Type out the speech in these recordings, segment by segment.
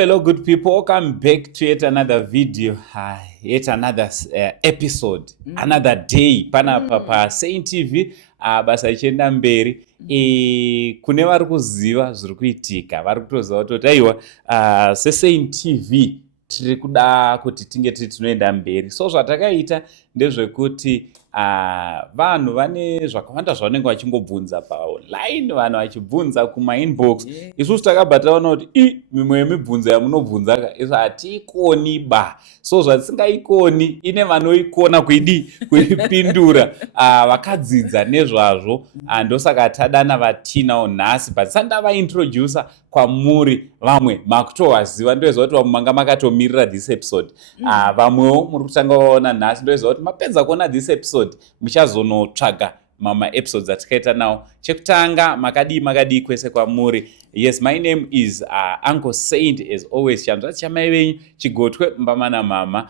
Hello, good people. Welcome back to yet another video, yet another episode, another day. Pana papa Saint TV, basa ichenda mberi. Kune vari kuziva zviri kuitika, vari kutoziva kuti aiwa seSaint TV tiri kuda kuti tinge tiri tinoenda mberi. So zvatakaita ndezvekuti vanhu vane zvakawanda zvavanenge vachingobvunza paonline, vanhu vachibvunza kuma-inbox. Isusu takabataona kuti mimwe yemibvunzo yamunobvunza isu hatiikoni ba. So zvatisingaikoni ine vanoikona kuipindura vakadzidza nezvazvo. Ndosaka tadana vatinao nhasi, but sandavaintroducer kwamuri vamwe makutovaziva. Ndoziva kuti vamwe manga makatomirira this episode. Vamwewo muri kutanga vaona nhasi. Ndoziva kuti mapenza kuona this episode muchazonotsvaga mama episodes atikaita nawo. Chekutanga makadii kwese kwamuri. Yes, my name is Uncle Saint as always. Chanzva chamai venyu chigotwe mbamana mama.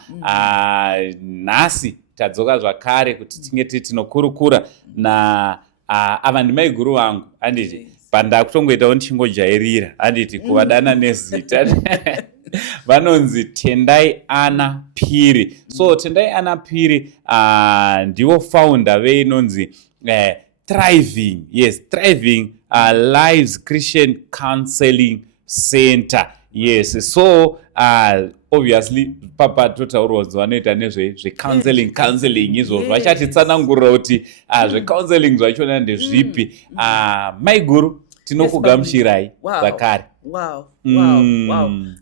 Nhasi tadzoka zvakare kuti tinge tinokurukura na ava ndimai guru vangu handiti pandakutongoitawo ndichingojairira handiti kuvadana nezita vanonzi Tendayi Anna Phiri. So Tendayi Anna Phiri ndivo founder veinonzi Thriving Lives Christian Counseling Center. Yes, so obviously papa totaurwa vanoita nezvecounseling izvozvo vachatitsanangurira kuti zvecounseling zvachona ndezvipi. Maiguru tinokugamuchirai zvakare. Wow.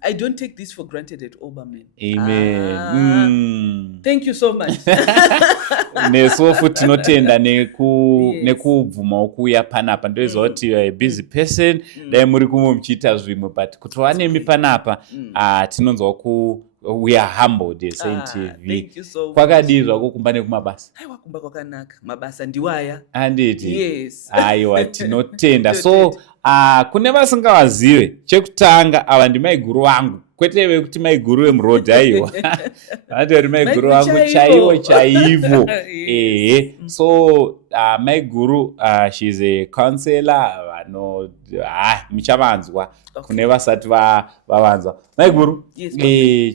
I don't take this for granted at all, man. Amen. Thank you so much. Neso futi tinotenda nekubvuma okuya panapa. Ndoziva kuti you are a busy person. Dai muri kumwe muchiita zvimwe, but kuti vanemi panapa tinonzwa we are humbled as Saint TV. Thank you so much. Kwakadii zvako kumba nekumabasa? Aiwa, kumba kwakanaka. Mabasa ndiwaya. Handiti? Yes. Aiwa, tinotenda. So kune vasingavazive, chekutanga ava ndimaiguru vangu. Kwete vekuti maiguru vemurodhi aiwa. Vanoti maiguru vangu chaivo. So maiguru she is a counselor. Muchavanzwa kune vasati vavanzwa. Maiguru,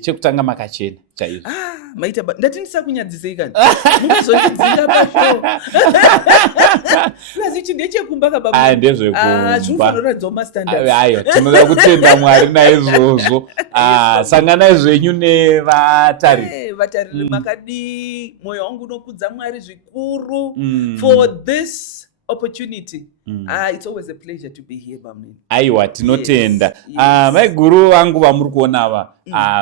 chekutanga makachena chaizvo. Maita ndati ndisakunyadzisei kani. Mukazondidzinga pasho. Plazichi ndechekumba kababa. Ndezvekumba. Zvinofanira mastandards. Aiwa, tinoda kutenda Mwari naizvozvo. Sanganai zvenyu nevatari. Vatari makadi moyo wangu unokudza Mwari zvikuru for this opportunity. It's always a pleasure to be here, Bamni. Aiwa, tinotenda. Maiguru vangu vamuri kuona ava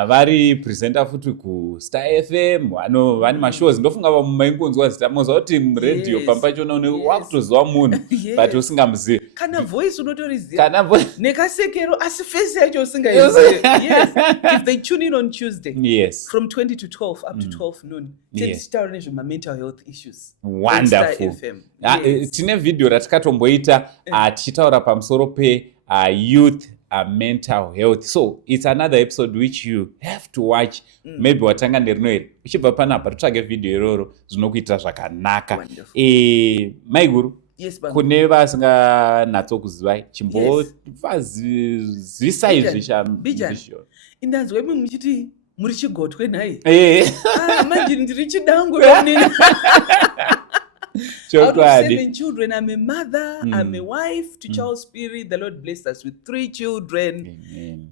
vari presenter futi kuStar FM, vane mashows. Ndofunga vamaingonzwa zita moza kuti muradio pampachona wakutoziva munhu but usingamuzivi. Kana voice unotoriziva. Nekasekero asi face yacho usingaizivi. Yes. If they tune in on Tuesday. Yes. From 20 to 12 up to 12 noon. Tichitaura nezvema mental health issues. Wonderful. Tine video ratikatomboita tichitaura pamusoro pe youth mental health. So it's another episode which you have to watch. Maybe watanga nerino here. Uchibva panapa totsvage video iroro zvinokuita zvakanaka. Maiguru, yes, kune vasinganatsokuziva chimbozivisai zvishambisho. Indanzwa muchiti muri chigotwe nhai. Manje ndiri chidangu. Out of 7 children, I'm a mother, I'm a wife to Charles Phiri. The Lord blessed us with 3 children.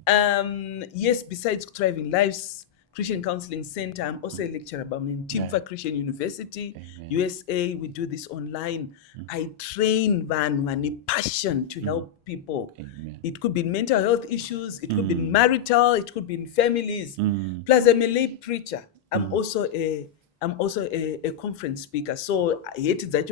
Amen. Yes, besides Thriving Lives Christian Counseling Center, I'm also a lecturer in Timfa Christian University, USA. We do this online. I train Van passion to help people. It could be mental health issues, it could be marital, it could be in families. Plus, I'm a lay preacher. I'm also a conference speaker. So I hate that.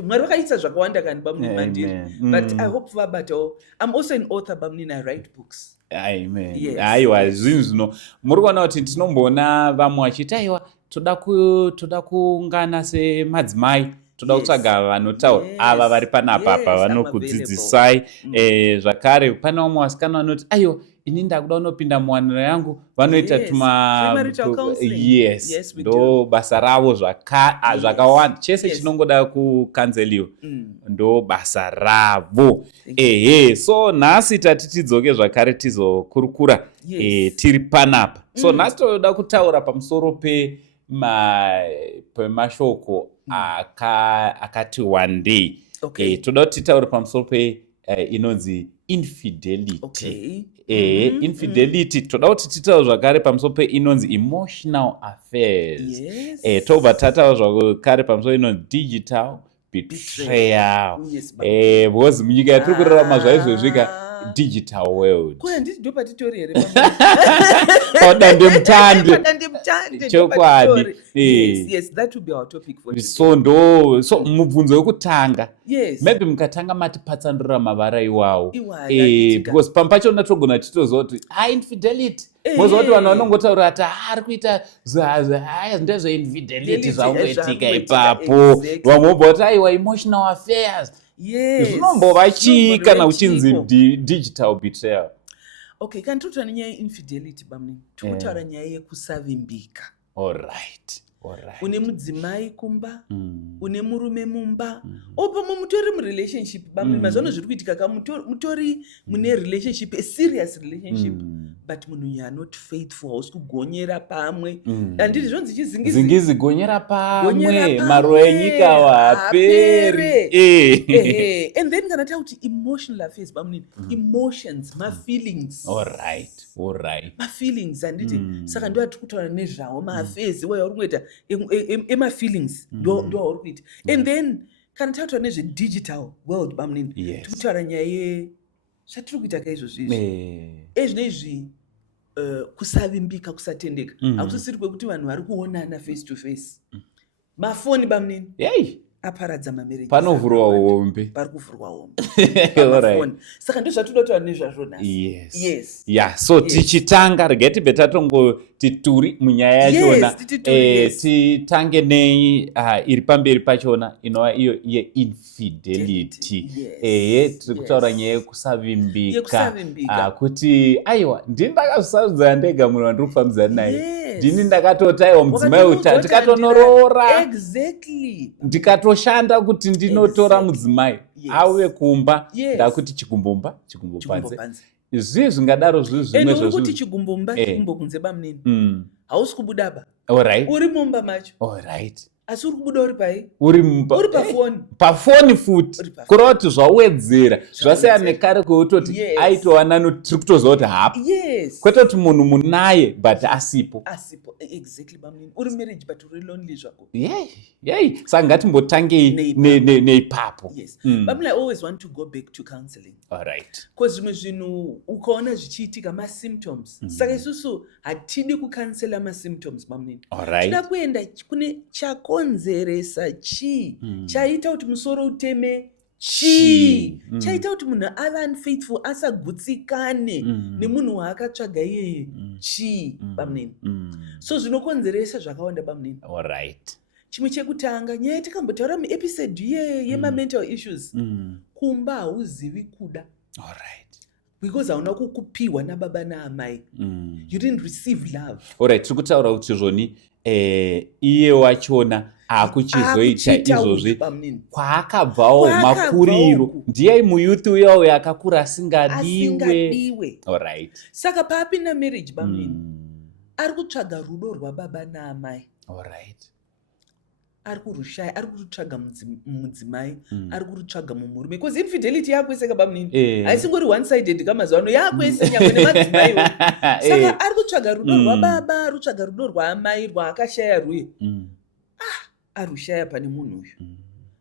But I hope vabato. I'm also an author, Bamni. I write books. Amen. Yes. Aiwa, zvinhu muri kuona kuti tinombona vamwe vachiti aiwa toda kuungana semadzimai, toda kutsvaga vanotaura ava vari panapa vanokudzidzisai. Zvakare pana vamwe vasikana vanoti aiwa ini ndakuda unopinda muwaniro yangu, vanoita premarital counseling. yes, ndo basa ravo zvakawanda. Chese chinongoda kukanzeliwa ndo basa ravo. So nhasi tati tidzoke zvakare tizokurukura tiri panapa. So nhasi toda kutaura pamusoro pemashoko akati wandei. Toda kuti titaure pamusoro inonzi infidelity. Infidelity toda kuti titaure zvakare pamusoro inonzi emotional affairs. Tobva tataura zvakare pamusoro inonzi digital betrayal. Because munyika yatiri kurarama zvaizvozvika digital world. Handiti ndopatitori here padande mutande chokwadi. Yes, that will be our topic for today. So mubvunzo wekutanga, maybe mukatanga matipatsanurira mavara iwawo, because pamwe pachona togona titoziva kuti infidelity, moziva kuti vanhu vanongotaura kuti ari kuita ndezveinfidelity zvaungoitika ipapo. Vamwe vobva kuti aiwa emotional affairs. Zvinombova chii kana uchinzi digital betrayal? Okay, kana tiri kutaura nenyaya yeinfidelity bamwe tiri kutaura nyaya yekusavimbika. Alright. Une mudzimai kumba, une murume mumba, pamwe mutori murelationship bamwe mazvano zviri kuitika ka mutori mune relationship, a serious relationship, but munhu you are not faithful, hausi kugonyera pamwe. Handiti zvonzi chizingizi gonyera pamwe, maruva enyika wapere. And then kana takuti emotional affairs bamwe, emotions, ma-feelings. Alright. Ma-feelings handiti saka ndo atiri kutaura nezvawo ma-affairs iwayo uri kuita ema-feelings ndo auri kuita. And then kana tautaura nezve-digital world bamwe tiri kutaura nyaya zvatiri kuita kaizvozvizvi ezvinoizvi kusavimbika, kusatendeka. Hakusisiri kwekuti vanhu vari kuonana face to face. Mafoni bamwe aparadza mamarriage. Panovhurwa hombe. Pari kuvhurwa hombe pamafoni. Saka ndo zvatinoda kutaura nezvazvo nhasi. So tichitanga regai tibve tatongoti turi munyaya yachona. Titange nei iri pamberi pachona inova iyo yeinfidelity. Tiri kutaura nyaya yekusavimbika. Kuti aiwa ndini ndakazvisarudzira ndega munhu wandiri kufambidzana naye. Ndini ndakatoti aiwa mudzimai ndikatonorora. Exactly. Ndikatoshanda kuti ndinotora mudzimai auye kumba ndakuti chigumbumba panze. Izvi zvingadaro zvimwe kuti chigumbumba kunze bamnini. Hausi kubudaba. Alright. Uri mumba macho. Alright. Asi uri kubuda uri pai? Uri pafoni. Pafoni futi. Kurova kuti zvawedzera. Zvasiyana nekare kwekutoti aitowana tiri kutoziva kuti hapa. Kwete kuti munhu munaye but asipo. Exactly bamnini. Uri marriage but uri lonely zvako. Saka ngatimbotangei neipapo. Bamwe I always want to go back to counseling. Alright. Because zvimwe zvinhu ukaona zvichiitika ma-symptoms. Saka isusu hatidi kukansela ma-symptoms bamnini. Tida kuenda kune chakonzeresa chii, chaita kuti musoro uteme chii, chaita kuti munhu ave unfaithful, asagutsikane nemunhu waakatsvaga iyeye chii bamnini. So zvinokonzeresa zvakawanda bamnini. Chimwe chekutanga nyaya yatikambotaura muepisode yema-mental issues. Kumba hauzivi kuda. Because hauna kukupiwa nababa naamai. You didn't receive love. Alright, tiri kutaura kuti zvoni iye wachona akuchizoita izvozvi kwaakabvawo makuriro. Ndiye muyuthi uyawo akakura asingadiwe. Alright. Saka paapinda marriage bamnini ari kutsvaga rudo rwababa naamai. Alright. Ari kurushaya, ari kurutsvaga mudzimai, ari kurutsvaga mumurume. Because infidelity yakweseka bamnini. Haisingori one sided kamazuva ano, yakwese nyangwe nemadzimai. Saka ari kutsvaga rudo rwababa, ari kutsvaga rudo rwaamai rwaakashaya rwuye. Arushaya pane munhu uyu.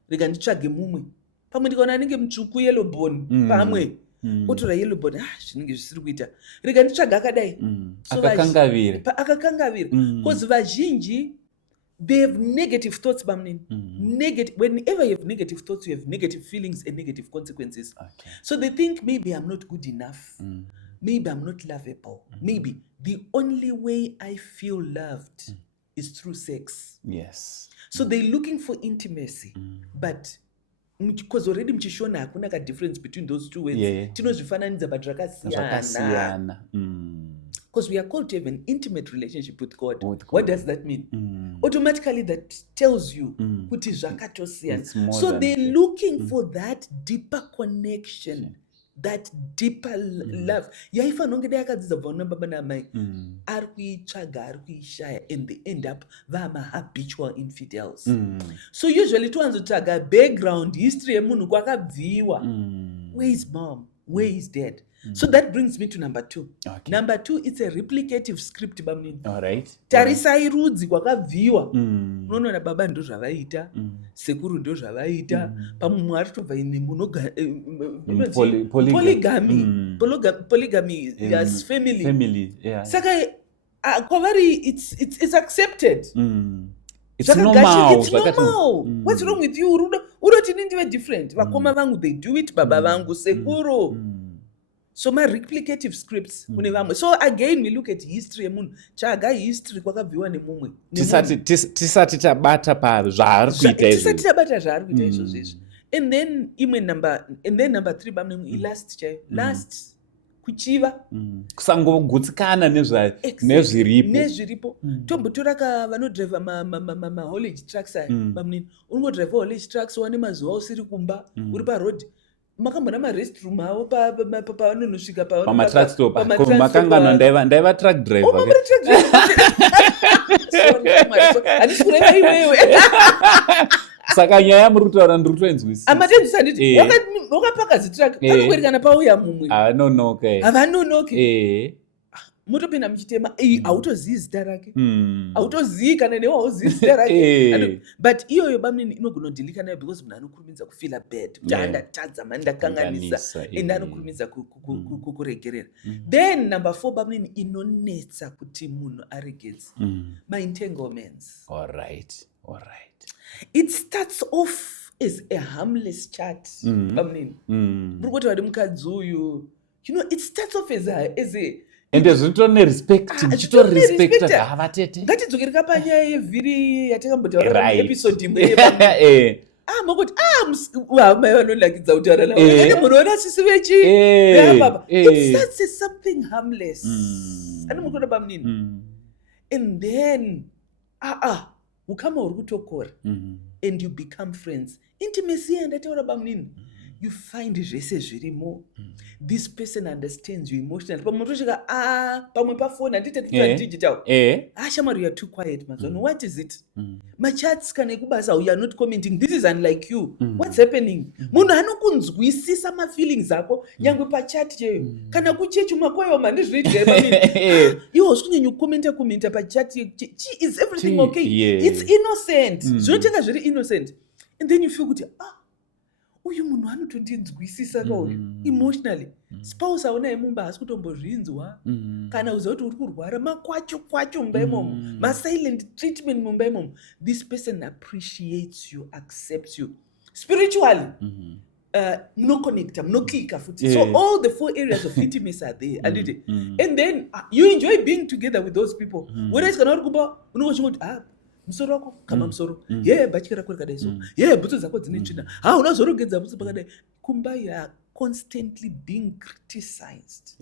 Rega nditsvage mumwe. Pamwe ndikaona anenge mutsvuku yellow bone pamwe. Otora yellow bone, zvinenge zvisiri kuita. Rega nditsvage akadai. Akakangavira. Because vazhinji they have negative thoughts bamnini. Whenever you have negative thoughts, you have negative feelings and negative consequences. So they think maybe I'm not good enough. Maybe I'm not lovable. Maybe the only way I feel loved is through sex. Yes. So they're looking for intimacy, but because already mchishona hakuna ka difference between those two words. Tinozvifananidza but zvakasiyana. Because we are called to have an intimate relationship with God. What does that mean? Automatically that tells you kuti zvakatosiyana. So they're looking for that deeper connection, that deeper love. Yaifanonge yakadzidza bva baba namai ari kuitsvaga ari kuishaya, and they end up vama habitual infidels. So usually towanzotsvaga background history yemunhu kwakabviwa. Where is mom? Where is dad? So that brings me to number 2. Okay. Number 2, it's a replicative script bamini. All right. Tarisai rudzi kwakabviwa. Unoona baba ndo zvavaita, sekuru ndo zvavaita, pamwe ari tobva ine polygamy as family. Yeah. Saka kwavari it's accepted. It's normal. It's normal. What's wrong with you? Uroti nindiwe different. Vakoma vangu they do it, baba vangu sekuru. So my replicative scripts so again we look at history yemunhu chaga history kwakabviwa nemumwe tisati tabata zvaari kuita izvozvo. And then number 3 bamwe last kuchiva kusangogutsikana nezviripo. Tombotora vanodriva haulage trucks bamwe ungodriva haulage trucks wane mazuva usiri kumba uri paroad makambona marestroom avo pavanonosvika pamatrackstop makangano ndaiva truck driver handisi kureva iwewe. Saka nyaya muri kutaura ndiri kutoinzwisisa. Amatenzisa nditi wakapaka zitrack panokwerekana pauya mumwe havanonoke motopinda muchitema hautozivi zita rake, hautozivi kana newe hauzivi zita rake. But iyoyo bamini inogona kudhilika nayo because munhu anokurumidza kufila bad kuti andatadza mandakanganisa ende anokurumidza kuregerera. Then number 4 bamini inonetsa kuti munhu aregedze maentanglements. All right. It starts off as a harmless chat bamini muri kuti vadi mukadzi uyu, it starts off as a ende zvitone respect muchitorespecta havatete. Ngatidzokereka panyaya yevhiri yatakambotaura episode imwe mokuti mai vanonakidza kutaura navo munoona sisi vechi baba. It starts as something harmless ani mukuona bamunini, and then ukama uri kutokora and you become friends. Intimacy yandataura bamunini, you find zvese zvirimo. This person understands you emotionally. Pamwe tosvika pamwe pafoni handite tuta digital shamari, you are too quiet mazano. What is it? Machats kana ekubasa, you are not commenting. This is unlike you. What's happening? Munhu anokunzwisisa mafeelings ako nyangwe pachat cheyo kana kuchechi makwayo mandizviitire pamini iwo zvikunyanya kukomenta pachat. Is everything okay? It's innocent. Zvinotenga zviri innocent, and then you feel kuti uyu munhu anotondinzwisisa kauyu emotionally. Spouse aona emumba hasi kutombozvinzwa kana uziva kuti uri kurwara makwacho mumba imomo, masilent treatment mumba imomo. This person appreciates you, accepts you spiritually. Munoconnecta, munoclicka futi. So all the 4 areas of intimacy are there. And then you enjoy being together with those people. Whereas kana uri kumba unongoti musoro wako kama musoro bhachi rako rakadai so bhutsu dzako dzine tsvina unazorongedza bhutsu pakadai. Kumba you are constantly being criticized.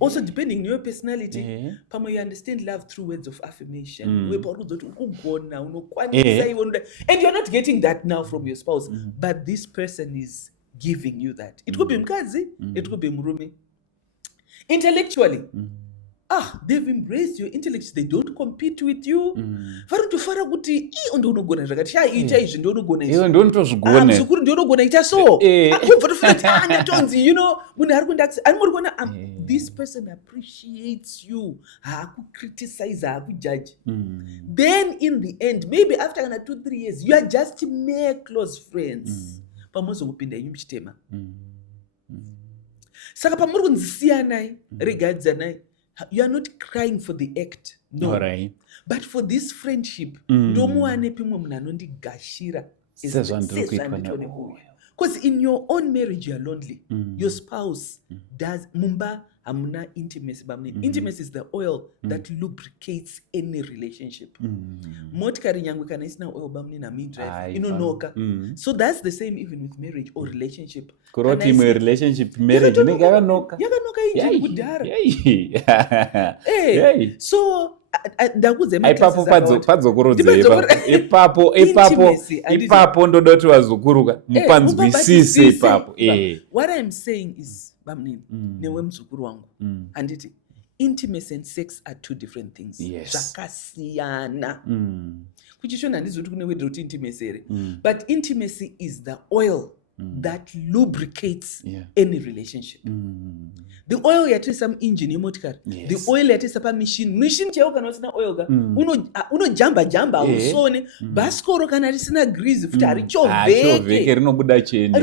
Also depending on your personality, pamwe you understand love through words of affirmation. Wepauri kudzoti ukugona unokwanisa iwe, and you're not getting that now from your spouse, but this person is giving you that. It could be mukadzi, it could be murume. Intellectually they've embraced your intellect. They don't compete with you. Varikutofara kuti unogona zvakati ita izvi ndonogona izvi ndonogona ita so ndatonzi munhu ari kundaksi ari muri kuona this person appreciates you, haakukriticize, haakujudge. Then in the end maybe after kana 2-3 years you are just mere close friends pamozokupinda inyu muchitema. Saka pamuri kunzisiyanai regadzanai, you are not crying for the act, no. All right. But for this friendship ndomuwane pimwe munhu anondigashira because in your own marriage you are lonely. Your spouse does mumba hamuna intimacy bamnini. Intimacy is the oil that lubricates any relationship. Motikari nyangwe kana isina oil bamnini na midrive inonoka. So that's the same even with marriage or relationship. Kuroti imwe relationship marriage inenge yakanoka injini kudhara. So ndakudze padzokurodze ipapo ndoda kuti wazukuruka mupanzwisise ipapo. What I'm saying is bamnini newe muzukuru wangu handiti intimacy and sex are two different things. Zvakasiyana. Kuchishona handizoti kune wedra kuti intimacy here, but intimacy is the oil that lubricates any relationship. The oil yatisa engine yemotikari, the oil yatisa pa machine chaiwo kana usina oil ga unojamba usone basikoro kana risina grease futi harichovheke rinobuda cheni.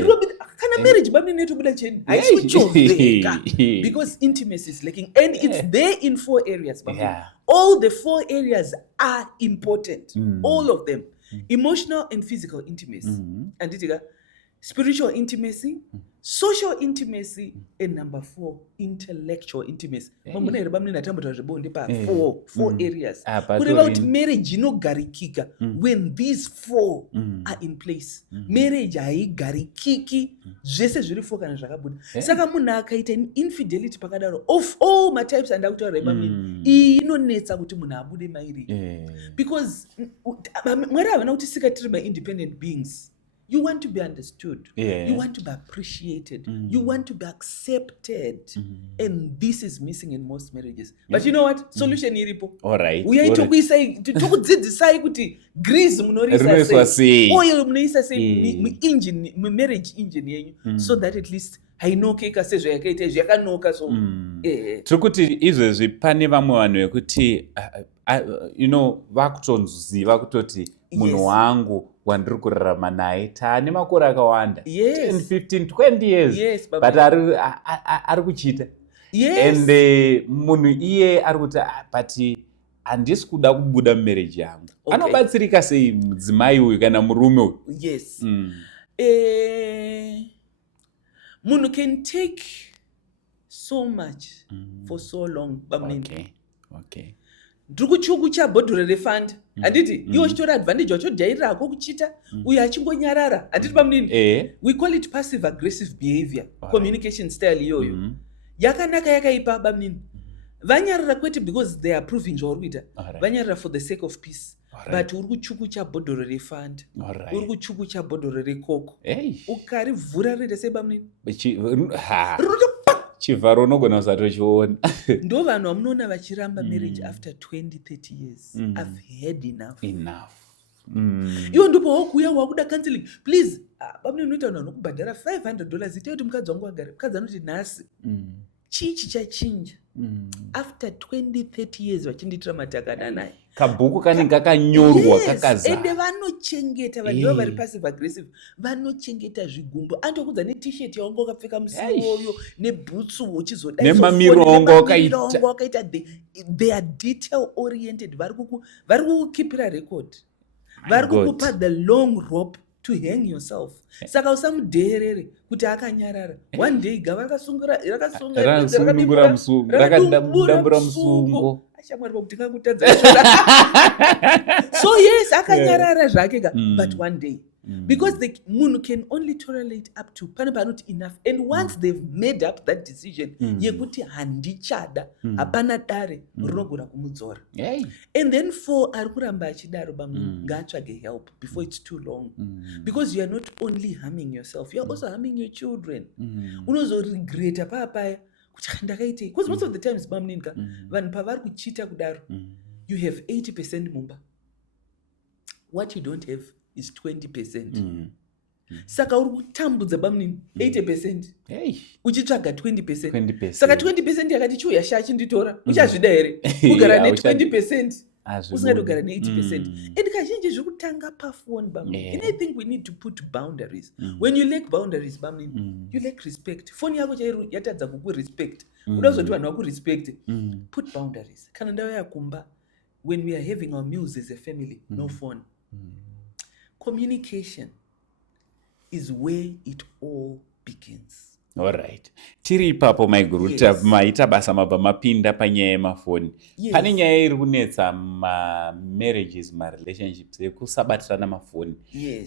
Kana marriage bamini netobuda cheni haisichovheka because intimacy is lacking, and it's there in 4 areas. All the 4 areas are important. All of them. Emotional and physical intimacy. And spiritual intimacy, social intimacy, and number 4, intellectual intimacy. Four areas. What about marriage? Garikika. When these 4 are in place, marriage garikiki. Jese zuri foka na zvakabuda. Saka munhu akaita infidelity pakadaro of all my types and out inonetsa kuti munhu abude mairi. Because mwari havana kuti sika tiri by independent beings. You want to be understood. You want to be appreciated. You want to be accepted. And this is missing in most marriages. But you know what? Solution iripo. All right. We are tokudzidzisai kuti grease munorisa sei, oil munoisa sei engine, marriage engine yenyu, so that at least hainokeka sezvo yakaita zvakanoka so. Tiri kuti izvezvi pane vamwe vanhu vekuti vakutonziva kutoti munhu wangu wandiri kurarama naye taane makore akawanda 10, 15, 20 years, but ari kuchita. And munhu iye ari kuti but handisi kuda kubuda mumarriage yangu. Anobatsirika sei mudzimai uyu kana murume uyu? Munhu can take so much for so long. Okay. Ndikuchuku chabhodhoro refund handiti iwo chitora advantage wachodhairirako kuchita uyo achingonyarara handiti bamnini. We call it passive aggressive behavior. Communication style iyoyo yakanaka yakaipa bamnini. Vanyarara kwete because they are proving zvauri kuita, vanyarara for the sake of peace. But uri kuchuku chabhodhoro refund, uri kuchuku chabhodhoro rekoko, ukarivhura rite sei bamnini chivharo unogona kusatochiona. Ndo vanhu vamunoona vachiramba marriage after 20-30 years. I've had enough. Iwo ndipo wakuuya wakuda counseling. Please, bamune unoita vanhu vanokubhadhara $500 ita kuti mukadzi wangu agare. Mukadzi anoti nhasi chii chichachinja after 20-30 years vachindiitira matakada naye. Kabhuku kanenge kakanyorwa kakazara. Ende vanochengeta vanhu vari passive aggressive, vanochengeta zvigumbo. Andokudza ne-t-shirt yaunga wakapfeka musi iwoyo nebhutsu uchizoda nemirongo wakaita. They are detail oriented. Vari kukukipira record, vari kukupa the long rope to hang yourself. Saka usamudherere kuti akanyarara. One day gava rakasungura musungo. So yes, akanyarara zvake ga, but one day. Because the munhu can only tolerate up to not enough. And once they've made up that decision, yekuti handichada, hapana dare, rinogona kumudzora. And then for arikuramba achidaro bamwe ngaatsvage help before it's too long. Because you are not only harming yourself, you are also harming your children. Unozoregreta papaya kuti ndakaitei. Because most of the times bamninka vanhu pavari kuchita kudaro, you have 80% mumba. What you don't have is 20%. Saka uri kutambudza bamnini 80%. Uchitsvaga 20%. Saka 20% yakati chiuya shachinditora. Uchazvida here? Kugara ne-20%. Usingatogara ne-80%. And kazhinji zvikutanga pafoni bamnini. And I think we need to put boundaries. When you lack boundaries bamnini, you lack respect. Phone yako chairu yatadza kukurespect. Udazoti vanhu vakurespect. Put boundaries. Kana ndau yakumba, when we are having our meals as a family, no phone. Communication is where it all begins. Alright. Tiri ipapo maiguru maita basa mabva mapinda panyaya yemafoni. Pane nyaya iri kunetsa marriages, marelationships yekusabatirana mafoni,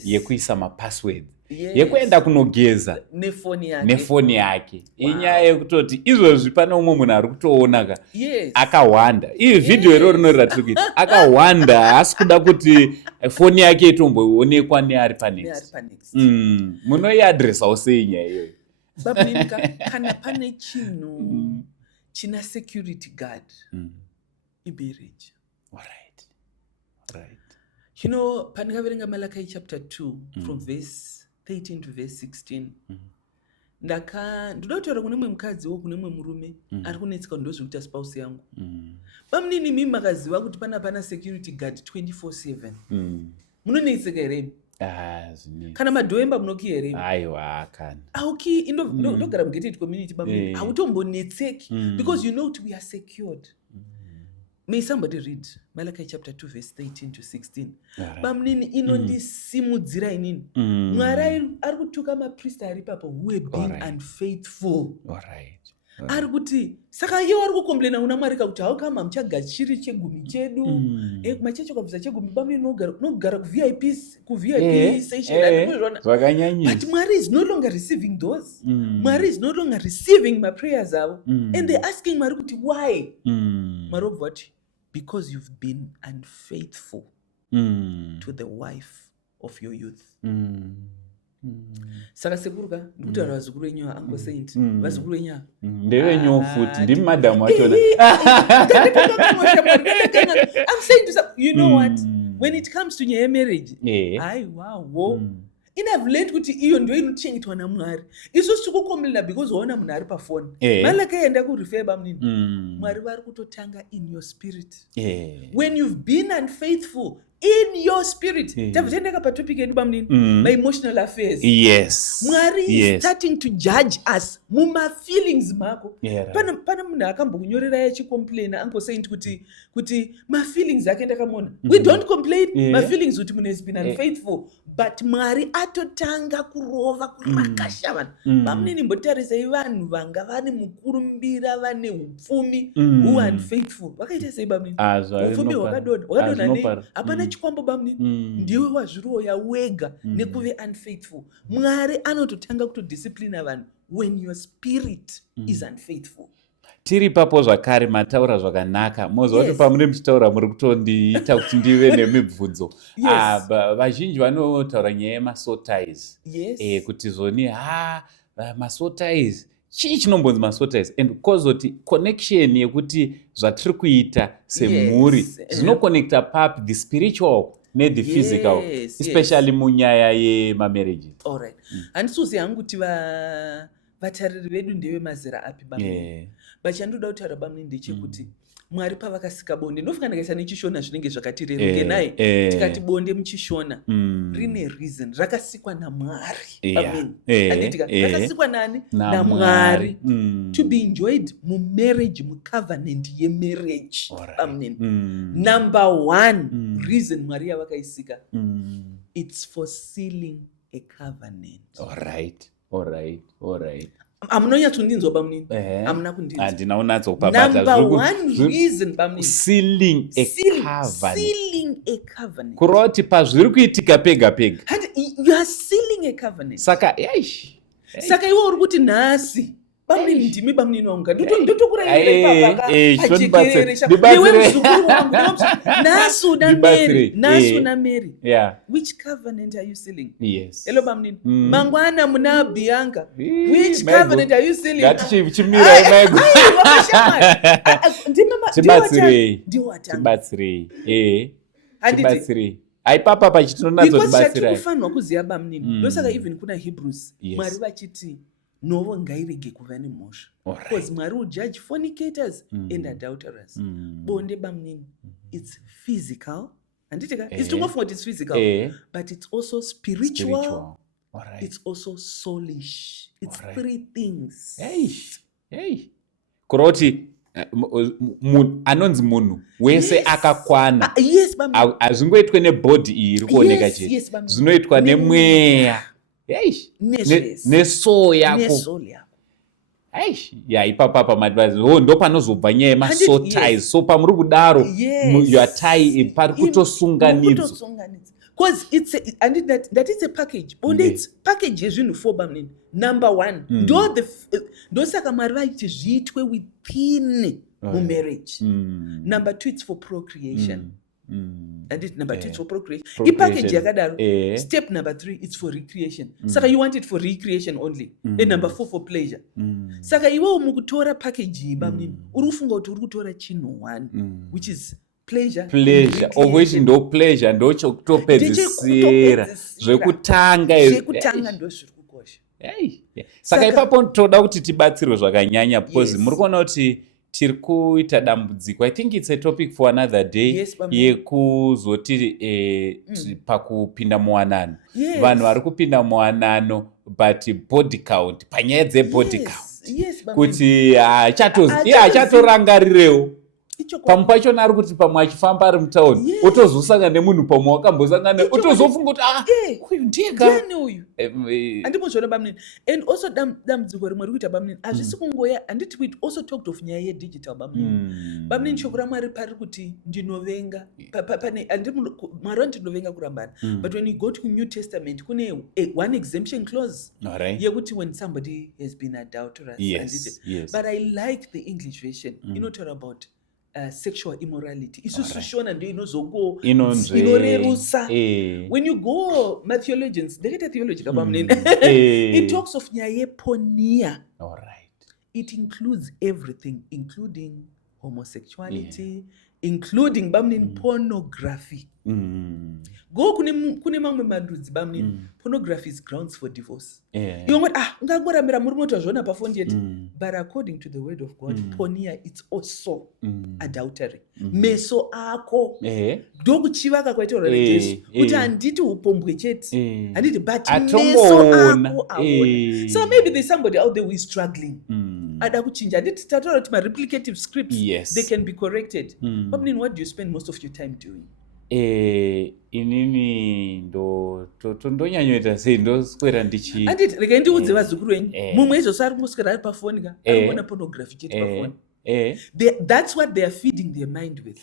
yekuisa mapasswords, yekuenda kunogeza nefoni yake. Inyaya yekutoti izvozvi pane umwe munhu ari kutoona ka akawanda. Iyi video iro rinoratidza kuti akawanda, haasi kuda kuti foni yake itomboonekwa neari panext. Munoiadresawo sei nyaya iyoyo? Babunika kana pane chinhu china security guard imarriage. Alright. You know, pandakaverenga Malachi chapter 2 from verse 13 to verse 16. Ndoda kutaura kune mumwe mukadzi wo kune mumwe murume ari kunetseka ndozvikuita spouse yangu. Bamunini mimi makaziva kuti pana security guard 24/7. Munonetseka here? Kana madhoemba munoki here? Aiwa kana. Auki indogara mugated community bamunini. Hautombonetseki because you know that we are secured. May somebody read Malachi chapter 2 verse 13 to 16. Bamunini inondisimudzira inini. Mwari ari kutuka maprista ari papo who have been unfaithful. Ari kuti saka iye ari kukomplaina kuna Mwari kuti haukama muchagashiri chegumi chedu. Machecho kabvisa chegumi bamunini nogara ku VIP session. But Mwari is no longer receiving those. Mwari is no longer receiving my prayers avo. And they're asking Mwari kuti why? Mwari what? Because you've been unfaithful to the wife of your youth. Saka sekuruka ndikutaura vazukuru venyu Uncle Saint, vazukuru venyu ndevenyu futi ndimi madam wachona. I'm saying to some, you know what, when it comes to your marriage, I've learned kuti iyo ndio inochengetwa naMwari. Isusu tikukomblena because waona munhu ari pafoni. Malaka enda kurefer bamunini. Mwari vari kutotanga in your spirit. When you've been unfaithful in your spirit. Tavutendeka patopic yedu bamunini. My emotional affairs. Mwari is starting to judge us muma feelings mako. Pana munhu akambokunyorera yachicomplaina Uncle Saint kuti my feelings ake ndakamona. We don't complain my feelings kuti munhu has been unfaithful, but Mwari atotanga kurova kurakasha vanhu. Bamunini mbotarisai vanhu vanga vane mukurumbira vane upfumi who are unfaithful. Vakaita sei bamunini? Upfumi hwakadonha nei? Hapana chikwambo bamunini. Ndiwe wazviroya wega nekuve unfaithful. Mwari anototanga kutodisciplina vanhu when your spirit is unfaithful. Tiri papo zvakare mataura zvakanaka. Mozva kuti pamune muchitaura muri kutondiita kuti ndive nemibvunzo. Vazhinji vanotaura nyaya yemasoul ties. Kuti zoni masoul ties chii chinombonzi masoul ties, and kozoti connection yekuti zvatiri kuita semhuri zvinoconnecta papi the spiritual the physical, especially munyaya yemamarriages. Alright. Handisuzi hangu kuti vatariri vedu ndewe mazera api bamunini. But chandoda kutaura bamunini ndechekuti Mwari pavakasika bonde ndofika ndakaisa nechishona zvinenge zvakatireruke naye tikati bonde muchishona rine reason rakasikwa naMwari. Anditika rakasikwa nani? naMwari to be enjoyed mumarriage, mucovenant yemarriage. Number one reason Mwari yavakaisika, it's for sealing a covenant. Alright. Amunonyatsundinzwa bamunini. Amuna kundinzwa. Handina unatsokupapata. Number one reason bamunini. Sealing a covenant. Kuroti kureva kuti pazviri kuitika pega pega. You are sealing a covenant. Saka iwe uri kuti nhasi bamunini ndimi bamunini wangu ndotokurayira ipapa pajekerere iwe muzukuru wangu nhasi una Mary. Which covenant are you sealing? Hello bamunini. Mangwana muna Bianca. Which covenant are you sealing? Chimira imego. Tibatsirei. Aipapa pachitinonadzo tibatsirai. Because chatifanwa kuziva bamunini. Ndosaka even kuna Hebrews Mwari vachiti novo ngairege kuva nemhosva. Because Mwari will judge fornicators and adulterers. Bonde bamunini, it's physical. Anditika, it's too much for it's physical, but it's also spiritual. It's also soulish. It's three things. Kuroti anonzi munhu wese akakwana. Hazvingoitwe nebhodhi iyi iri kuoneka chete. Zvinoitwa nemweya. Nesoul yako. ipapa pamadvice ndo panozobva nyaya yemaso ties. So pamuri kudaro your tie pari kutosunganidzwa because that is a package. It's package yezvinhu 4 bamnini. Number 1 ndo saka Mwari vaiti zviitwe within mumarriage. Number 2 it's for procreation. Number 2 it's for procreation. Ipackage yakadaro. Step number 3 it's for recreation. Saka you want it for recreation only. And number 4 for pleasure. Saka iwe mukutora package iyi bamnini uri kufunga kuti uri kutora chinhu 1 which is pleasure of which ndo pleasure ndo chokutopedzisira zvekutanga ndo zviri kukosha. Saka ipapo toda kuti tibatsirwe zvakanyanya because muri kuona kuti tiri kuita dambudziko. I think it's a topic for another day. Yekuzoti pakupinda muwanano. Vanhu vari kupinda muwanano but body count panyaya dzebody count kuti chatorangarirewo pamwe pachona ari kuti pamwe achifamba ari mutauni otozosangana nemunhu pamwe wakambosangana otozofunga kuti uyu ndega andimuzvona bamnini. And also dambudziko rimwe rikuita bamnini hazvisi kungoya handiti we also talked of nyaya yedigital bamnini. Bamnini shoko raMwari pari kuti ndinovenga Mwari ndinovenga kurambana. But when you go to New Testament kune one exemption clause yekuti when somebody has been adulterous. But I like the English version inotaura about sexual immorality. Isusu shona ndio inozongo inorerusa. When you go theologians, they get a theology kabamnini. It talks of nyaye ponia. It includes everything, including homosexuality, including bamnini pornography. Go kune mamwe madudzi bamnini pornography is grounds for divorce. Yongoti ungangoramira muri motozvona pafoni yeti. But according to the word of God, pornea it's also adultery. Meso ako ndokuchivaka kwaita ura rejesu kuti handiti upombwe chete handiti but meso ako aona. So maybe there's somebody out there who is struggling. Ada kuchinja handiti tataura kuti ma-replicative scripts they can be corrected. Bamnini, what do you spend most of your time doing? Inini ndonyanyoita sei ndoswera ndichi anditi rega ndiudze vazukuru venyu mumwe izvozvo ari kungoswera ari pafoni ka anoona pornography chete pafoni. That's what they are feeding their mind with.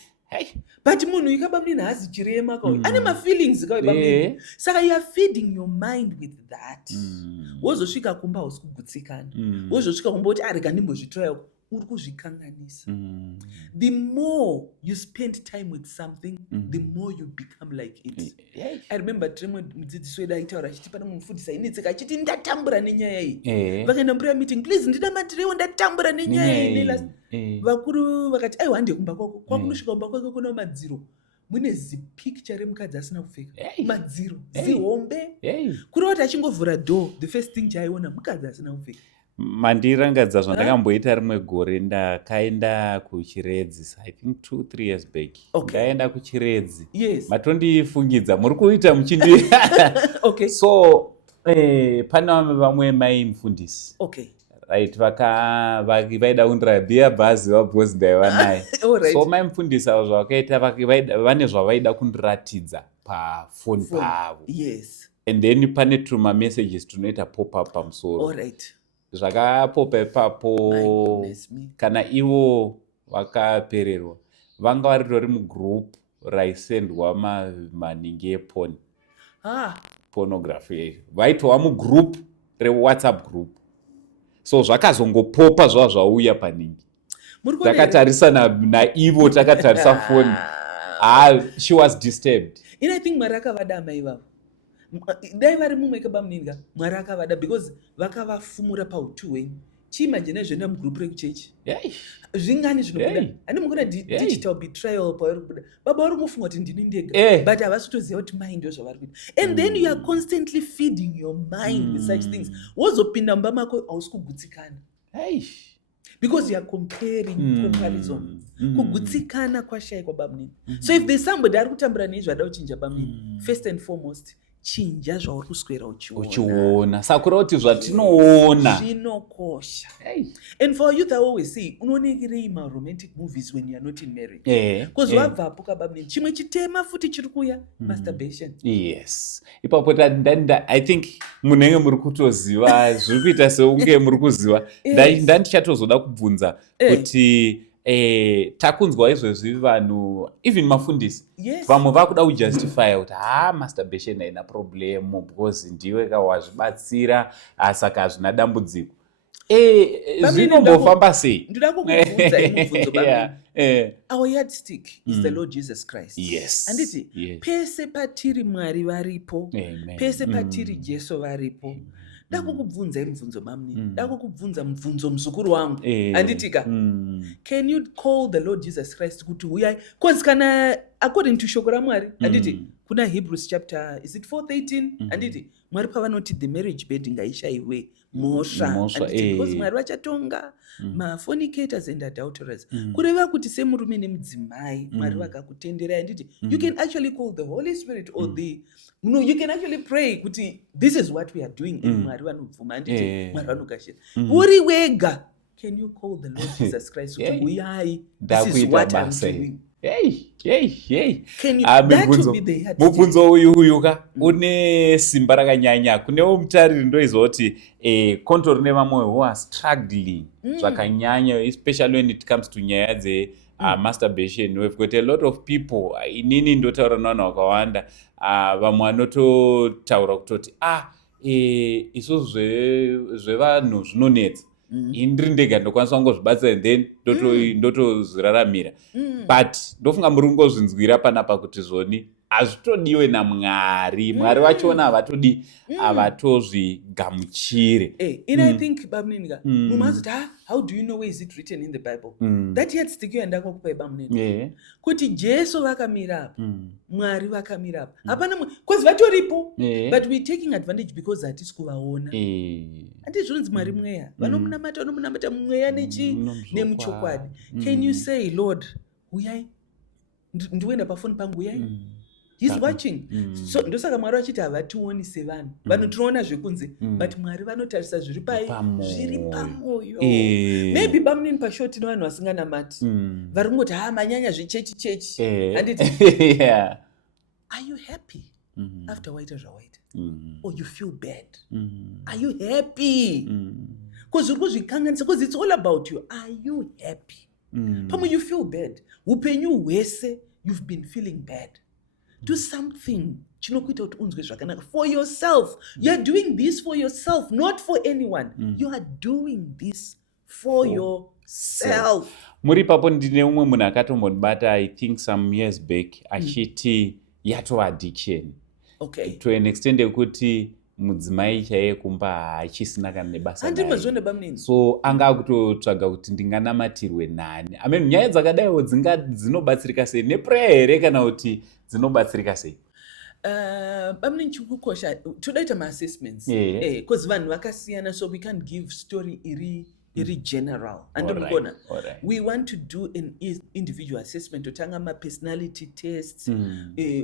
But munhu ikabamnini haazi chirema kauyu ane mafeelings kauyu bamnini. Saka you are feeding your mind with that. Wozosvika kumba hausi kugutsikana. Wozosvika kumba kuti arega ndimbozvitorayako uri kuzvikanganisa. The more you spend time with something, the more you become like it. I remember trimwe mudzidzisi wedu aitaura achiti pane mufundisi ainetseka achiti ndatambura nenyaya iyi. Vakaenda prayer meeting, please ndinamatirewo ndatambura nenyaya iyi. Vakuru vakati aiwa hande kumba kwako kwakunosvika kumba kwako kuna madziro mune zipicture remukadzi asina kupfeka. Madziro zihombe kureva kuti achingovhura door the first thing chaaiona mukadzi asina kupfeka. Mandirangadza zvandakamboita rimwe gore ndakaenda kuchiredzi I think 2-3 years back. Ndaenda kuchiredzi matondifungidza muri kuita muchindi so pane vamwe mai mufundisi right vaida kundirabhia bhazi vabhozi ndaiva naye. So mai mufundisi avo zvavakaita vane zvavaida kundiratidza pafoni pavo. And then pane tuma messages tunoita pop up pamusoro. Zvakapopa ipapo kana ivo vakapererwa vanga varitori mugroup raisendwa maningi eponi pornography vaitova mugroup rewhatsapp group. So zvakazongopopa zvava zvauya paningi takatarisana naivo takatarisa foni. She was disturbed. I think Mwari akavada amai vavo dai vari mumwe kabamninga Mwari akavada because vakavafumura pautu hwenyu. Chiimagine zvenda mugroup rekuchechi zvingani zvinobuda handi mukuna digital betrayal pauri kubuda baba vari mufunga kuti ndini ndega but havasi kutoziva kuti mai ndo zvavari kuita. And then you are constantly feeding your mind with such things. Wozopinda mumba mako hausi kugutsikana because you are comparing comparison. Kugutsikana kwashayikwa bamnini. So if there's somebody ari kutambura neizvo ada kuchinja bamnini, first and foremost chinja zvauri kuswera uchiona sakura kuti zvatinoona zvinokosha. And for youth I always say unoonekirei romantic movies when you are not in marriage? Because wabvapo kababini chimwe chitema futi chiri kuuya masturbation. Yes, ipapo I think munenge muri kutoziva zviri kuita seunge muri kuziva. Ndandichatozoda kubvunza kuti takunzwa izvezvi vanhu even mafundisi vamwe vakuda kujustify kuti masturbation haina problemo because ndiwe kawazvibatsira saka hazvina dambudziko. Zvinombofamba sei? Ndoda kukubvunza imubvunzo bamwe. Our yardstick is the Lord Jesus Christ. Yes. Anditi pese patiri Mwari varipo, pese patiri Jesu varipo. Ndakukubvunza imubvunzo bamwe. Ndakukubvunza mubvunzo muzukuru wangu. Anditika. Can you call the Lord Jesus Christ kuti uyai? Because kana according to shoko raMwari, anditi kuna Hebrews chapter is it 4:13? Anditi Mwari pavanoti the marriage bed ngaishayiwe mhosva. Because Mwari vachatonga fornicators and adulterers. Kureva kuti semurume nemudzimai Mwari vakakutenderai. Anditi you can actually call the Holy Spirit or you can actually pray kuti this is what we are doing and Mwari vanobvuma. Anditi Mwari vanogashira. Uri wega. Can you call the Lord Jesus Christ kuti uyai? This is what I'm doing. Can you, that would be the yardstick. Mubvunzo uyuka une simba rakanyanya. Kunewo mutariri ndoizwa kuti kontori nevamwe who are struggling zvakanyanya, especially when it comes to nyaya dze masturbation. We've got a lot of people, inini ndotaura navanhu vakawanda, vamwe vanototaura kutoti isusu zvevanhu zvinonetsa. Indiri ndega ndokwanisa kungozvibatsira and then ndotozviraramira. But ndofunga muri kungozvinzwira panapa kuti zvoni hazvitodiwe naMwari. Mwari vachiona havatozvigamuchire. And I think bamuninga mumazoti how do you know where is it written in the Bible? That yardstick yandakupai bamuninga kuti Jesu vakamira apa, Mwari vakamira apa. Hapana because vatoripo, but we taking advantage because hatisi kuvaona. Handizvonzi Mwari mweya. Vanomunamata mweya nemuchokwadi. Can you say Lord uyai ndiwenda pafoni pangu uyai? He's watching. So ndosaka Mwari vachiti havationi sevanhu. Vanhu tinoona zvekunze, but Mwari vanotarisa zviri zviri pamwoyo. Maybe bamunini pashoti nevanhu vasinganamati. Vari kungoti manyanya zvechechi. Handiti are you happy after waita zvawaita? Or you feel bad? Are you happy? Because it's all about you. Are you happy? Pamwe you feel bad. Upenyu hwese you've been feeling bad. Do something chinokuita kuti unzwe zvakanaka for yourself. You are doing this for yourself, not for anyone. You are doing this for yourself. Muri papo ndine umwe munhu akatombonibata I think some years back achiti yato addiction. Okay. To an extent yekuti mudzimai chaiye kumba haachisina kana nebasa naye. So anga akutotsvaga kuti ndinganamatirwe nani. I mean nyaya dzakadaiwo dzinobatsirika sei neprayer here kana kuti dzinobatsirika sei? Bamuningi chikukosha todaita ma-assessments. Because vanhu vakasiyana, so we can't give story iri general. And we want to do an individual assessment. Totanga ma-personality tests.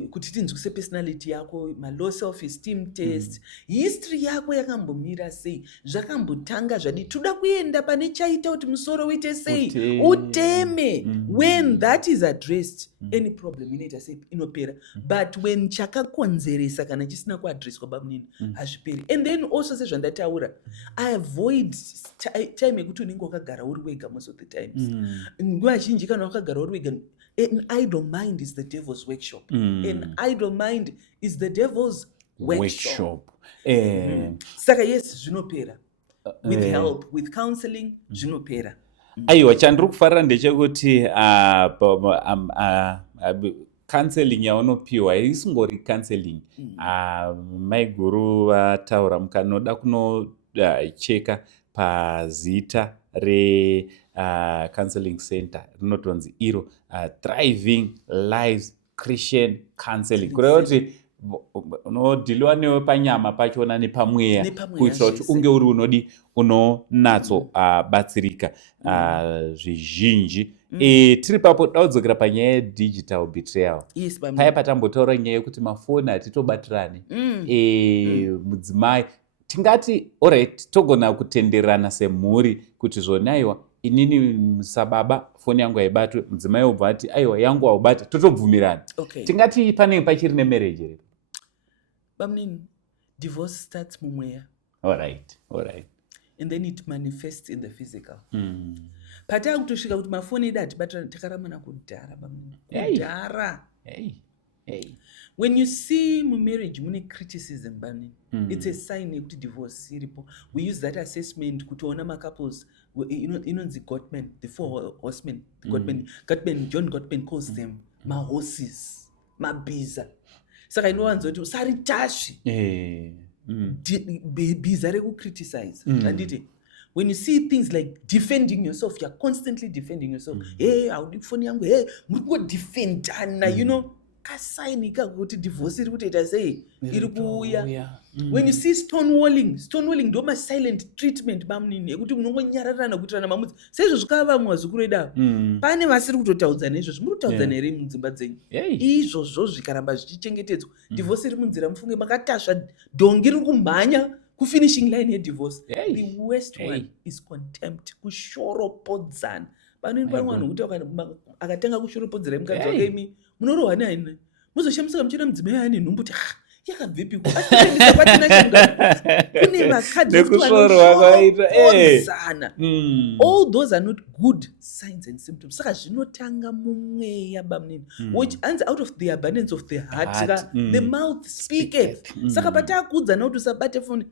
Kuti tinzwise personality yako, ma-low self-esteem test. History yako yakambomira sei. Zvakambotanga zvadi. Toda kuenda pane chaita kuti musoro uite sei. Uteme. When that is addressed, any problem inoita sei inopera. But when chakakonzeresa kana chisina kuaddresswa bamunini hazviperi. And then also sezvandataura, I avoid time yekuti unenge wakagara uri wega most of the times. Nguva zhinji kana wakagara uri wega, an idle mind is the devil's workshop. An idle mind is the devil's workshop. Saka yes, zvinopera. With help, with counseling, zvinopera. Aiwa, chandiri kufarira ndechekuti counseling yaunopiwa isingori counseling. Maiguru vataura mukanoda kunocheka pazita re counseling center rinotonzi iro Thriving Lives Christian Counseling. Kureva kuti unodhiliwa newe panyama pachona nepamweya kuitira kuti zvese. unge uri unonatso batsirika zvizhinji. Tiri papo daudzokera panyaya yedigital betrayal. Yes, paya patambotaura nyaya yekuti mafoni hatitobatirani. Mudzimai tingati alright togona kutenderana semhuri kuti zvonaiwa inini sababa foni yangu haibatwe, mudzimai obva ati aiwa yangu haubata, totobvumirana. Tingati panenge pachiri nemarriage here. Bamnini, divorce starts mumweya. Alright. And then it manifests in the physical. Pata kutosvika kuti mafoni edu hatibatirana takaramana kudhara bamnini. Kudhara. When you see marriage mune criticism bamnini, it's a sign yekuti divorce iripo. We use that assessment kutoona couples, inonzi Gottman, the four horsemen. Gottman, John Gottman calls them horses, mabhiza. Saka inowanza kuti usaritasvi bhiza rekukriticize. Anditi, when you see things like defending yourself, you're constantly defending yourself. Hey, haudi foni yangu, hey, muri kungodefendana, you know. Kasaini kakuti divorce iri kutoita sei iri kuuya. When you see stonewalling ndo ma silent treatment bamnini ekuti munongonyararana kuitirana mamudzi. Seizvo zvikava vamwe vazukuru edu ava pane vasiri kutotaudzana izvozvo. Muri kutaudzana here mudzimba dzenyu? Izvozvo zvikaramba zvichichengetedzwa, divorce iri munzira, mufunge makatasva dhongi riri kumhanya kufinishing line yedivorce. The worst one is contempt, kushoropodzana. Pano pamwe vanhu kuti akatanga kushoropodzera mukadzi wake imi munorohwa naye, muzoshamisa muchina mudzimai ane nhumbu kuti yakabvepiko asitengesa kwatinachanga kune makadzi anoshoropodzana. All those are not good signs and symptoms. Saka zvinotanga mumweya bamnini, which hands out of the abundance of the heart the mouth speaketh. Saka patakuudzana kuti usabate foni.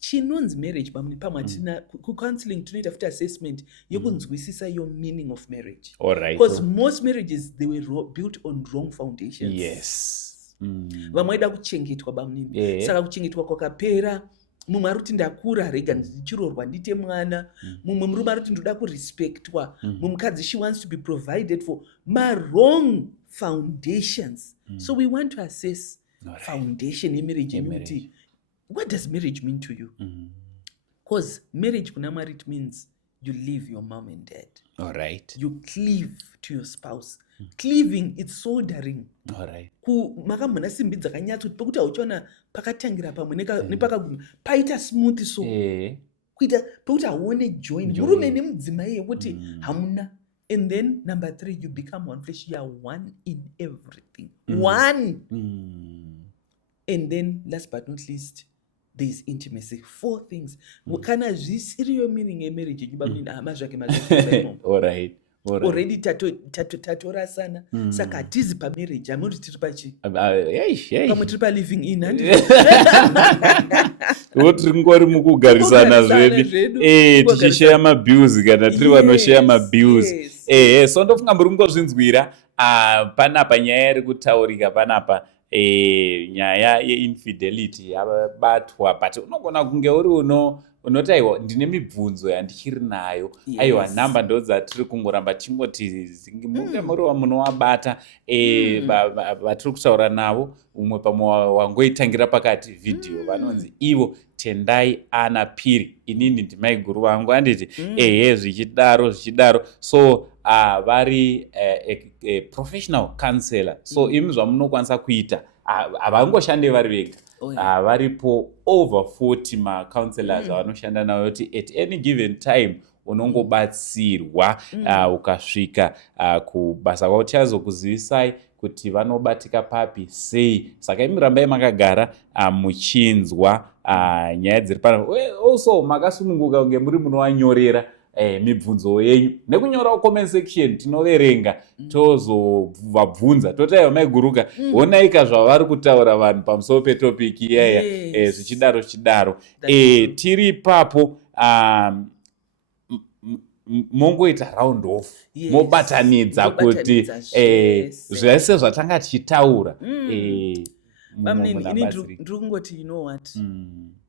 Chinonzi marriage bamni pamwe hatina counseling tunoita futi assessment yekunzwisisa your meaning of marriage. Because most marriages they were built on wrong foundations. Vamwe vaida kuchengetwa bamnini. Saka kuchengetwa kwakapera. Mumwe ari kuti ndakura rega ndichirorwa ndite mwana. Mumwe murume ari kuti ndoda kurespectwa. Mumukadzi she wants to be provided for. Wrong foundations. So we want to assess foundation yemarriage yemuti. What does marriage mean to you? Because marriage kuna Mwari, it means you leave your mom and dad. Alright. You cleave to your spouse. Cleaving, it's soldering. Alright. Makamona simbi dzakanyatso kuti pokuti hauchiona pakatangira pamwe nepakaguma paita smooth so. Kuita pokuti hauone join. Murume nemudzimai yekuti hamuna. And then number 3, you become one flesh. You are one in everything. One. And then last but not least, there is intimacy. 4 things. Kana zvisiri yo meaning ye marriage yubamini amazvake mazvake. Alright. Already tatorasana. Saka hatizi pa marriage. Amuri tiri pachi. Pamwe tiri pa living in. Tiri ngori mukugarisana zvedu. Tichishare mabills kana tiri vanoshare mabills. So ndofunga muri kungozvinzwira panapa nyaya iri kutaurika panapa. Nyaya yeinfidelity yabatwa, but unogona kunge uri unoti aiwa ndine mibvunzo yandichiri nayo. Aiwa nhamba ndo dzatiri kungoramba tingoti munge muriwa munovabata vatiri kutaura navo. Umwe pamwe wangoitangira pakati video vanonzi ivo Tendayi Anna Phiri, inini ndimai guru vangu anditi zvichidaro. So vari professional counselor. So imi zvamunokwanisa kuita havangoshande vari vega. Varipo over 40 macounselors avanoshanda navo kuti at any given time unongobatsirwa ukasvika kubasa kwavo chazokuzivisai kuti vanobatika papi sei. Saka imi rambai makagara muchinzwa nyaya dziri panapa. Also makasununguka kunge muri munowanyorera mibvunzo yenyu nekunyorawo comment section, tinoverenga tozovabvunza totaiwa maiguruka onaika zvavari kutaura vanhu pamusoro petopiki iyaya zvichidaro. Tiri papo mongoita round off mobatanidza kuti zvese zvatanga tichitaura. Ndiri kungoti, you know what,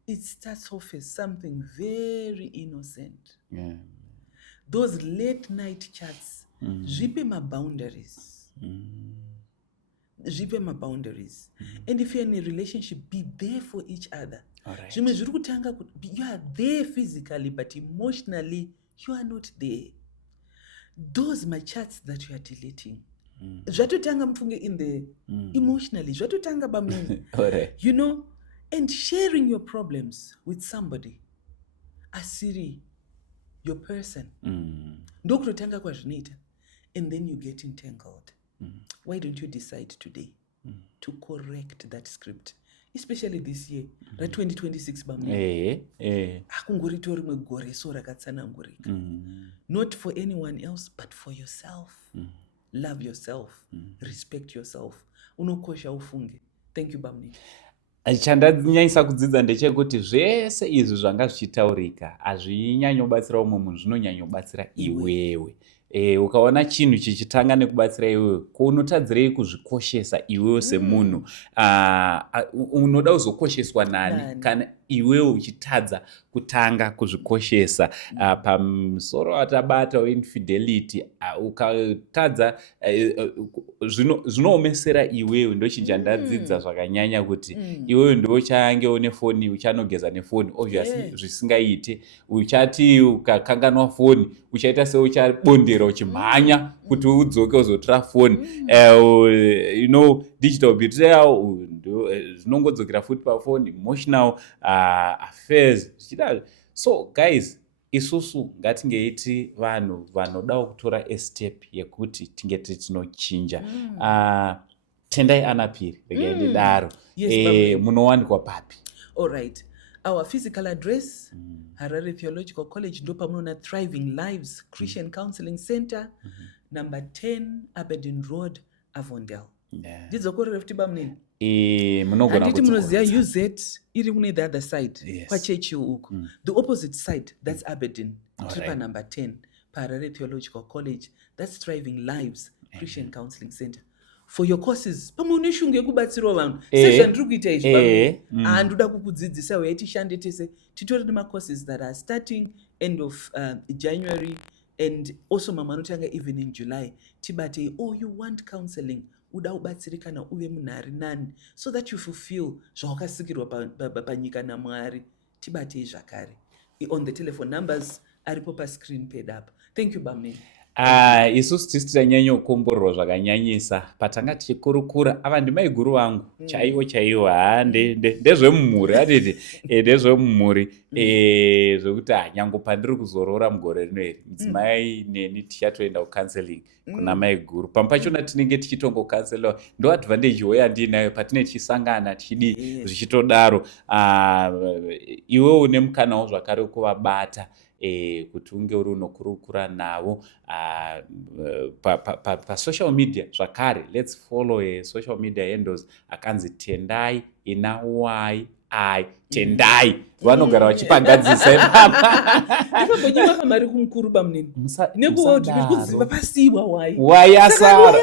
it starts off as something very innocent. Those late night chats, zvipe maboundaries. zvipe maboundaries. And if you're in a relationship, be there for each other. Alright. Zvimwe zviri kutanga kuti you are there physically but emotionally you are not there. Those machats that you are deleting zvatotanga mufunge in the emotionally zvatotanga bamweni. Alright. You know, and sharing your problems with somebody asiri your person ndokutotanga kwazvinoita, and then you get entangled. Why don't you decide today to correct that script, especially this year ra2026 bamwe akungoritori rimwe gore so rakatsanangurika. Not for anyone else but for yourself. Love yourself, respect yourself. Unokosha ufunge. Thank you bamwe. Chandanyanyisa kudzidza ndechekuti zvese izvi zvanga zvichitaurika hazvinyanyobatsira umwe munhu, zvinonyanyobatsira iwewe. Ukaona chinhu chichitanga nekubatsira iwewe, kunotadzirei kuzvikoshesa iwewe semunhu. Unoda kuzokosheswa nani kana iwewe uchitadza kutanga kuzvikoshesa. Pamusoro watabata weinfidelity, ukatadza zvinoomesera iwewe. Ndochinjandadzidza zvakanyanya kuti iwewe ndochange une foni, uchanogeza nefoni, obviously zvisingaite. Uchati ukakanganwa foni, uchaita seuchabondera uchimhanya kuti udzoke uzotora foni. You know, digital betrayal, zvinongodzokera futi pafoni, emotional affairs. So guys, isusu ngatingeiti vanhu vanodawo kutora a step yekuti tinge tinochinja. Tendayi Anna Phiri, regaende daro. Munowanikwa papi? All right. Our physical address, Harare Theological College, ndopamunoona Thriving Lives Christian Counseling Center, number 10 Aberdeen Road, Avondale. Ndidzokorera futi bamnini. Munogona kuti munoziva UZ iri kune the other side kwachechi uku. The opposite side, that's Aberdeen. Tiri number 10 Harare Theological College, that's Thriving Lives Christian Counseling Center. For your courses, pamwe uneshungu yekubatsirawo vanhu sezvandiri kuita izvi pamwe handoda kukudzidzisa weitishande tese titori nemacourses that are starting end of January and also mamwe anotanga even in July. Tibate, you want counseling, uda kubatsirikana uve munhu ari nani, so that you fulfill zvawakasikirwa panyika naMwari. Tibate zvakare on the telephone numbers aripo pascreen paid up. Thank you bameni. Isusu tisi titanyanyokomborerwa zvakanyanyisa patanga tichikurukura. Ava ndimaiguru vangu chaiwo ndezvemumhuri hatiti, ndezvemumhuri zvokuti nyango pandiri kuzorora mugore rino iri, mudzimai neni tichatoenda kucounseling kuna maiguru. Pamwe pachona tinenge tichitongokanseliwa. Ndo advantage yandinayo patinenge tichisangana tichidi zvichitodaro. Iwe une mukanawo zvakare wekuvabata kuti unge uri unokurukura navo pa-social media zvakare. Let's follow social media handles akanzi Tendayi Anna Tendayi. Vanogara vachipagadzisa ipapa kamari kumukuru bamnini nekuti kuziva pasiwa wai asara.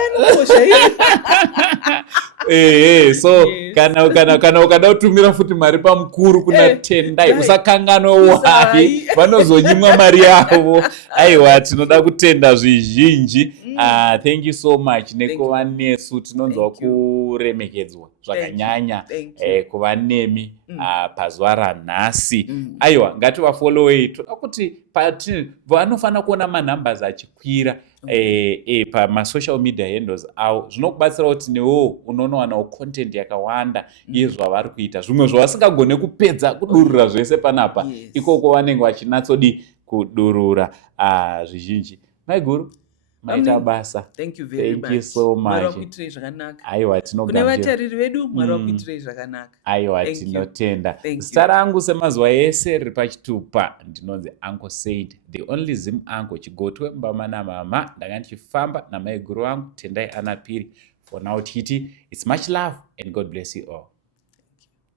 So kana ukada kutumira futi mari pamukuru kuna Tendayi usakanganwa wai, vanozonyimwa mari yavo. Aiwa, tinoda kutenda zvizhinji. Thank you so much nekuva nesu. Tinonzwa kuremekedzwa zvakanyanya kuva nemi pazuva ranhasi. Aiwa, ngativafollowei. Toda kuti vanofana kuona manumbers achikwira pamasocial media handles avo. Zvinokubatsira kuti newo unonowanawo content yakawanda yezvavari kuita. Zvimwe zvavasingagone kupedza kudurura zvese panapa, ikoko vanenge vachinatsodi kudurura zvizhinji. Maiguru, maita basa. Thank you very much. Thank you so much. Mwari wakuitirei zvakanaka. Aiwa, tinogara. Kune vatariri vedu, Mwari wakuitirei zvakanaka. Aiwa, tinotenda. Zita rangu semazuva ese riri pachitupa ndinonzi Uncle Said, the only Zim uncle, chigotwe mbama namama. Ndanga ndichifamba namaiguru wangu Tendayi Anna Phiri. For now, Titi, it's much love and God bless you all.